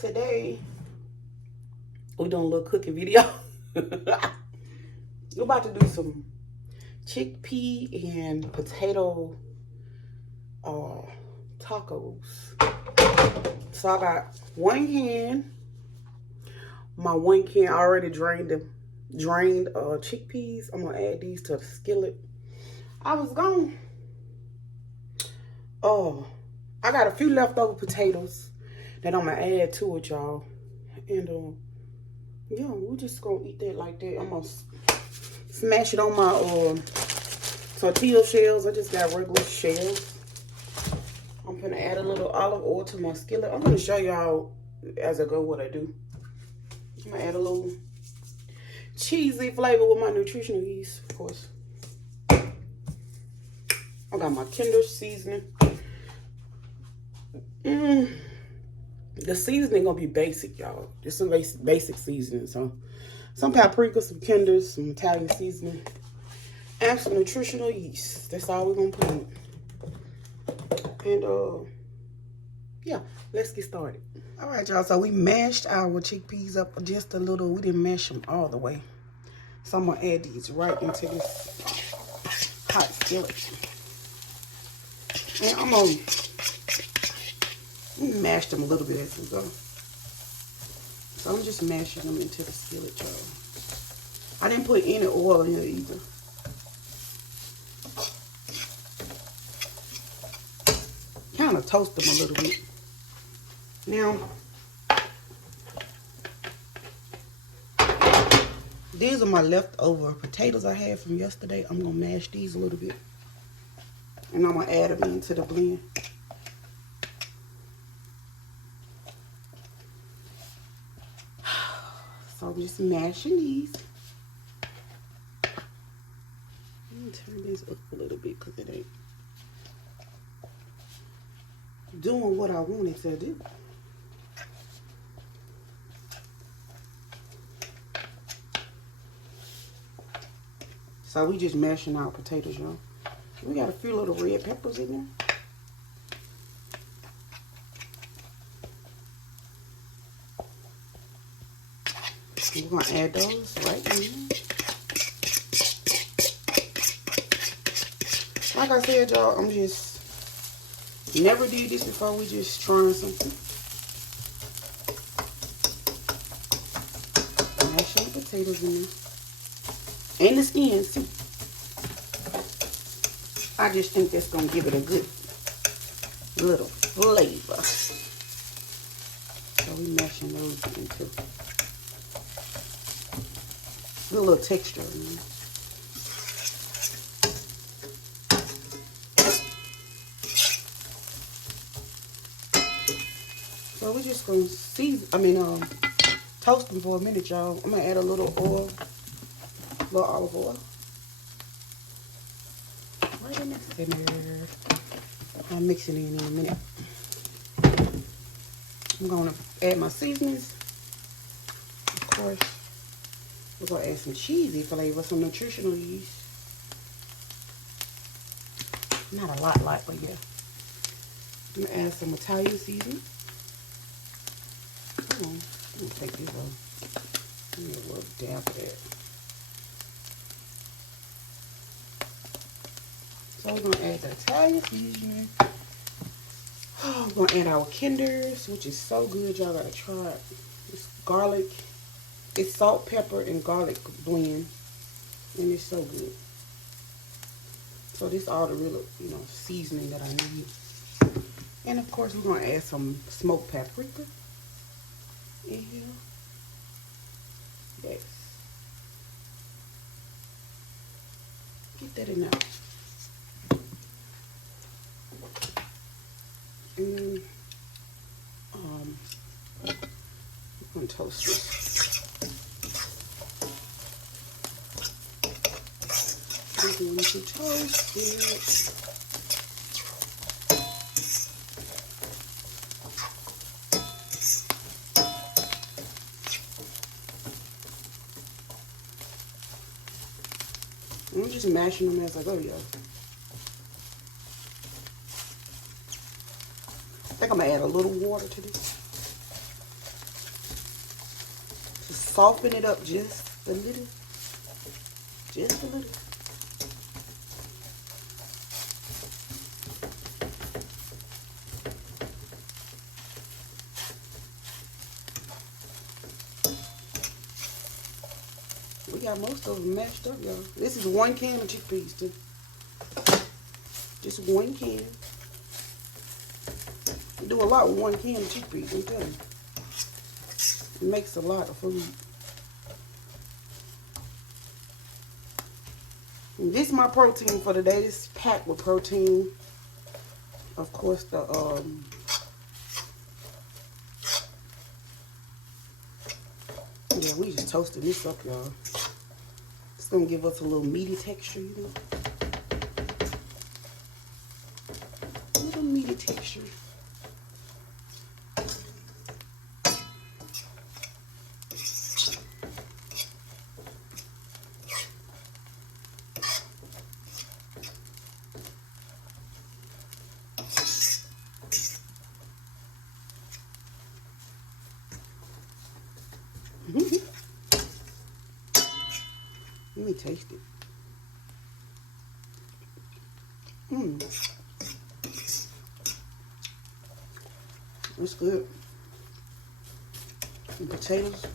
Today we're doing a little cooking video. We're about to do some chickpea and potato tacos. So I got 1 can. My 1 can already drained chickpeas. I'm gonna add these to the skillet. I was gone. I got a few leftover potatoes that I'm gonna add to it, y'all. And yeah, we're just gonna eat that like that. I'm gonna smash it on my tortilla shells. I just got regular shells. I'm gonna add a little olive oil to my skillet. I'm gonna show y'all as I go what I do. I'm gonna add a little cheesy flavor with my nutritional yeast, of course. I got my Kinder seasoning. The seasoning gonna be basic, y'all. Just some basic seasoning. So some paprika, some Kinders, some Italian seasoning, and some nutritional yeast. That's all we're gonna put in. And yeah, let's get started. All right, y'all. So we mashed our chickpeas up just a little. We didn't mash them all the way. So I'm gonna add these right into this hot skillet. And I'm gonna mash them a little bit as we go. So I'm just mashing them into the skillet, y'all. I didn't put any oil in it either. Kind of toast them a little bit. Now, these are my leftover potatoes I had from yesterday. I'm gonna mash these a little bit. And I'm gonna add them into the blend. So I'm just mashing these. Let me turn this up a little bit because it ain't doing what I wanted to do. So we just mashing out potatoes, y'all. We got a few little red peppers in there. We're going to add those right in. Like I said, y'all, I'm just never did this before. We just trying something. Mashing the potatoes in there. And the skins, too. I just think that's going to give it a good little flavor. So we mashing those in, too. A little texture in there. So we're just gonna toast them for a minute, y'all. I'm gonna add a little oil, little olive oil. Right in the center. I'll mix it in a minute. I'm gonna add my seasonings, of course. We're going to add some cheesy flavor, some nutritional yeast. Not a lot, but yeah. I'm going to add some Italian seasoning. Come on. I'm going to take this off. Give me a little dab of that. So we're going to add the Italian seasoning. We're going to add our Kinders, which is so good. Y'all got to try it. It's garlic. It's salt, pepper, and garlic blend, and it's so good. So this is all the real, seasoning that I need. And of course, we're gonna add some smoked paprika in here. Yes. Get that in there. And I'm gonna toast this. I'm going to toast it. I'm just mashing them as I go, y'all. I think I'm gonna add a little water to this. to soften it up just a little. Just a little. We got most of them mashed up, y'all. This is 1 can of chickpeas, too. Just 1 can. You do a lot with 1 can of chickpeas, I'm telling you. It makes a lot of food. And this is my protein for the day. This is packed with protein. Of course, yeah, we just toasted this up, y'all. It's gonna give us a little meaty texture, you know. A little meaty texture. Let me taste it. It's good. And potatoes.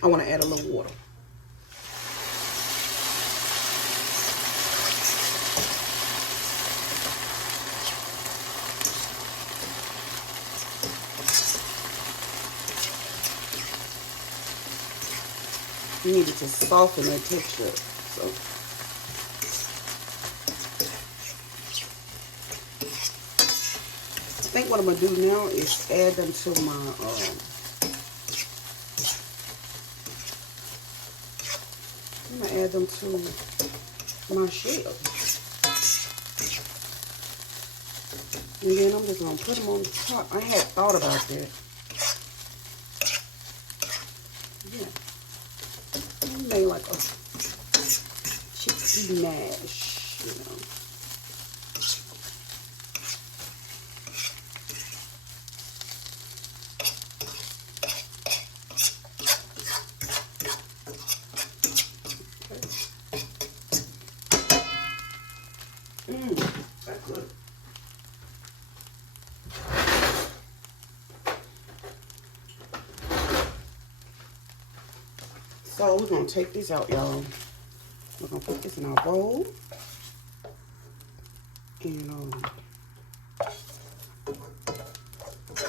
I want to add a little water. You need it to soften that texture. So I think what I'm gonna do now is add them to my I'm gonna add them to my shell. And then I'm just gonna put them on the top. I had thought about that. Yeah. I made like a chickpea mash, you know. That's good. So we're gonna take this out, y'all. We're gonna put this in our bowl. And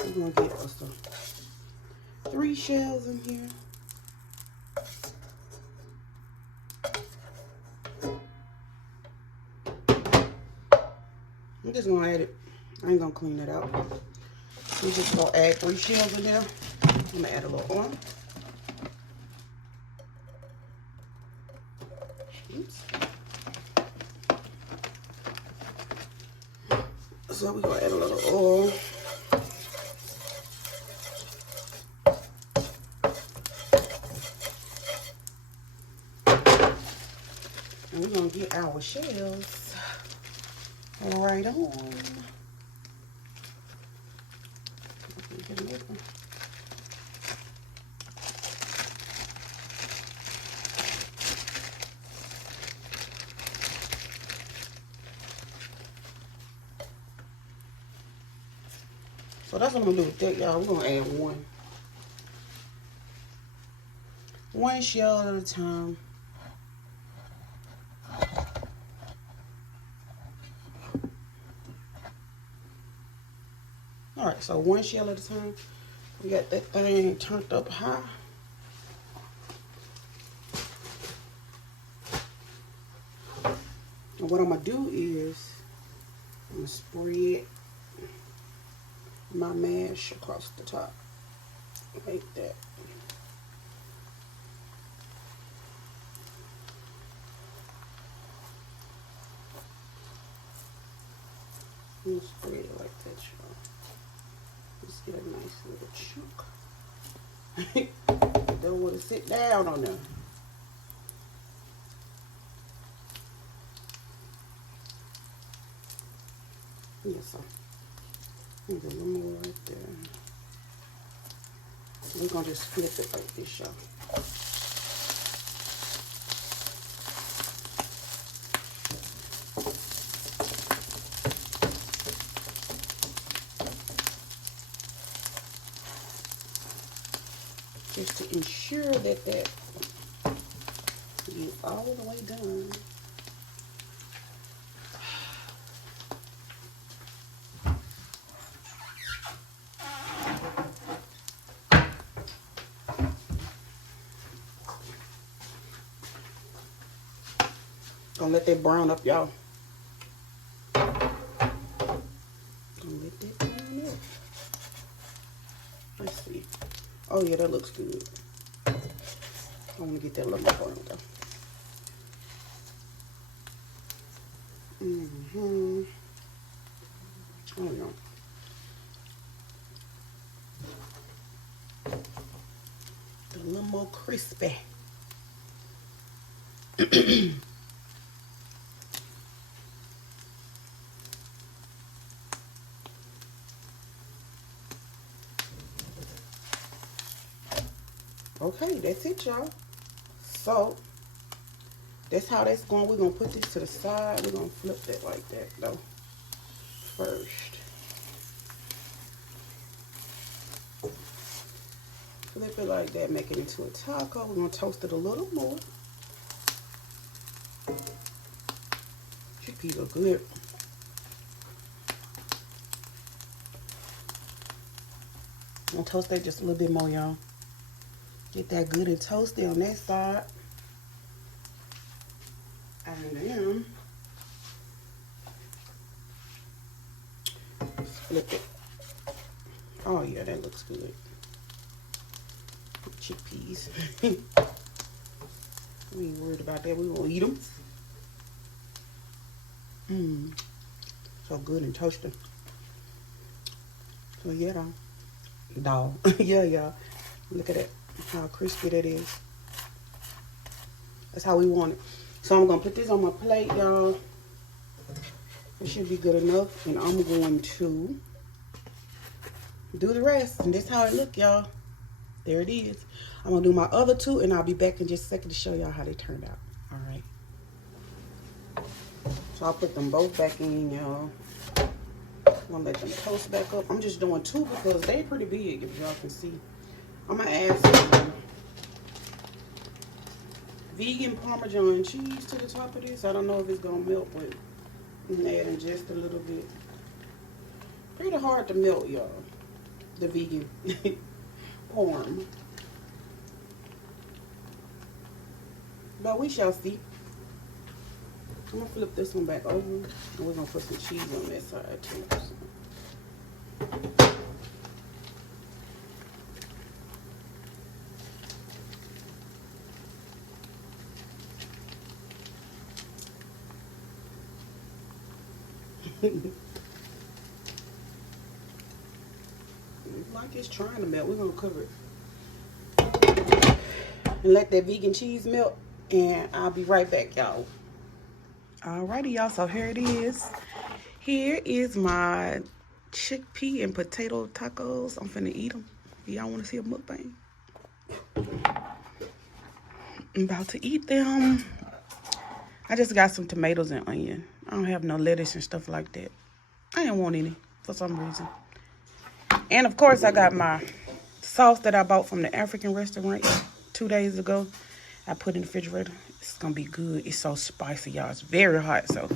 we're gonna get us 3 shells in here. I'm just gonna add it. I ain't gonna clean it out. We're just gonna add 3 shells in there. I'm gonna add a little oil. Oops. So we're gonna add a little oil. And we're gonna get our shells right on. Get them open. So that's what I'm gonna do with that, y'all. We're gonna add one shell at a time. All right, so 1 shell at a time. We got that thing turned up high. And what I'm gonna do is I'm gonna spread my mash across the top like that. I'm gonna spread it like that, y'all. Just get a nice little chunk. don't want to sit down on there. Yes, sir. Need a little more right there. We're gonna just flip it like this, y'all. Just to ensure that that gets all the way done. Gonna let that brown up, y'all. Gonna let that brown up. Let's see. Oh yeah, that looks good. I want to get that a little more brown though. Oh yeah. A little more crispy. Okay, that's it, y'all. So that's how that's going. We're gonna put this to the side. We're gonna flip that like that though first. Flip it like that, make it into a taco. We're gonna toast it a little more. Chickpeas are good. I'm gonna toast that just a little bit more, y'all. Get that good and toasty on that side. And then flip it. Oh yeah, that looks good. Chickpeas. We ain't worried about that. We gonna eat them. So good and toasty. So yeah, dog. Yeah, y'all. Look at that. How crispy that is. That's how we want it. So I'm gonna put this on my plate, y'all. It should be good enough. And I'm going to do the rest. And this is how it look, y'all. There it is. I'm gonna do my other two and I'll be back in just a second to show y'all how they turned out. All right. So I'll put them both back in, y'all. I'm gonna let them toast back up. I'm just doing two because they pretty big, if y'all can see. I'm gonna add some vegan Parmesan cheese to the top of this. I don't know if it's gonna melt, but I'm adding just a little bit. Pretty hard to melt, y'all. The vegan Parm. But we shall see. I'm gonna flip this one back over, and we're gonna put some cheese on that side too. Like it's trying to melt. We're gonna cover it and let that vegan cheese melt, and I'll be right back, y'all. Alrighty, y'all, so here it is. Here is my chickpea and potato tacos. I'm finna eat them. Y'all wanna see a mukbang? I'm about to eat them. I just got some tomatoes and onion. I don't have no lettuce and stuff like that. I didn't want any for some reason. And of course, I got my sauce that I bought from the African restaurant 2 days ago. I put in the refrigerator. It's gonna be good. It's so spicy, y'all. It's very hot, so